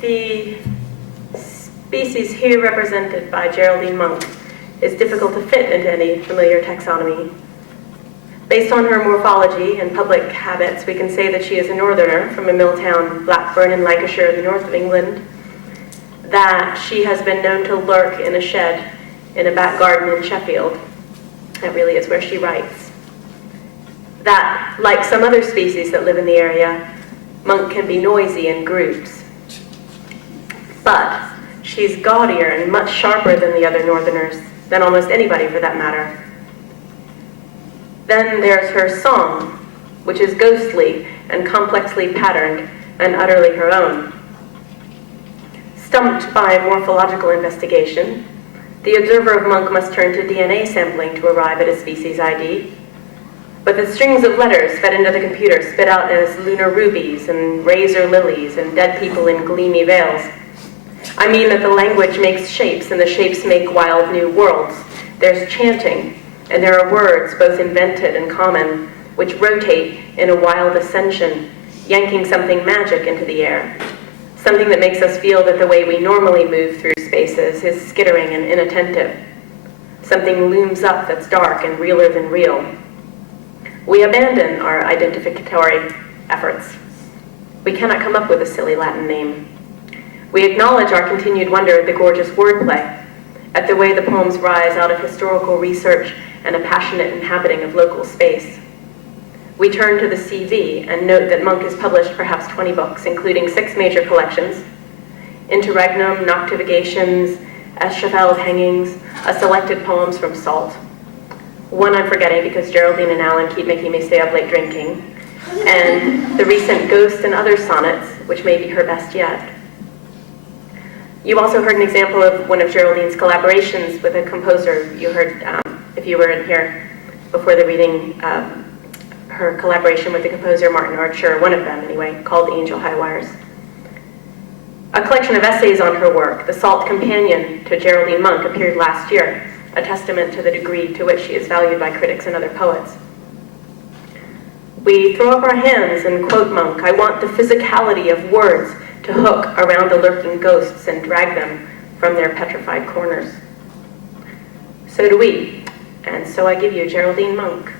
The species here represented by Geraldine Monk is difficult to fit into any familiar taxonomy. Based on her morphology and public habits, we can say that she is a northerner from a mill town, Blackburn in Lancashire, the north of England, that she has been known to lurk in a shed in a back garden in Sheffield. That really is where she writes. That, like some other species that live in the area, Monk can be noisy in groups. But she's gaudier and much sharper than the other northerners, than almost anybody for that matter. Then there's her song, which is ghostly and complexly patterned and utterly her own. Stumped by morphological investigation, the observer of Monk must turn to DNA sampling to arrive at a species ID. But the strings of letters fed into the computer spit out as lunar rubies and razor lilies and dead people in gleamy veils. I mean that the language makes shapes and the shapes make wild new worlds. There's chanting, and there are words, both invented and common, which rotate in a wild ascension, yanking something magic into the air. Something that makes us feel that the way we normally move through spaces is skittering and inattentive. Something looms up that's dark and realer than real. We abandon our identificatory efforts. We cannot come up with a silly Latin name. We acknowledge our continued wonder at the gorgeous wordplay, at the way the poems rise out of historical research and a passionate inhabiting of local space. We turn to the CV and note that Monk has published perhaps 20 books, including 6 major collections: Interregnum, Noctivigations, Eschefeld Hangings, a selected poems from Salt. One I'm forgetting because Geraldine and Alan keep making me stay up late drinking, and the recent Ghost and Other Sonnets, which may be her best yet. You also heard an example of one of Geraldine's collaborations with a composer. You heard, if you were in here before the reading, her collaboration with the composer Martin Archer, one of them anyway, called Angel High Wires. A collection of essays on her work, The Salt Companion to Geraldine Monk, appeared last year, a testament to the degree to which she is valued by critics and other poets. We throw up our hands and quote Monk, "I want the physicality of words to hook around the lurking ghosts and drag them from their petrified corners." So do we, and so I give you Geraldine Monk.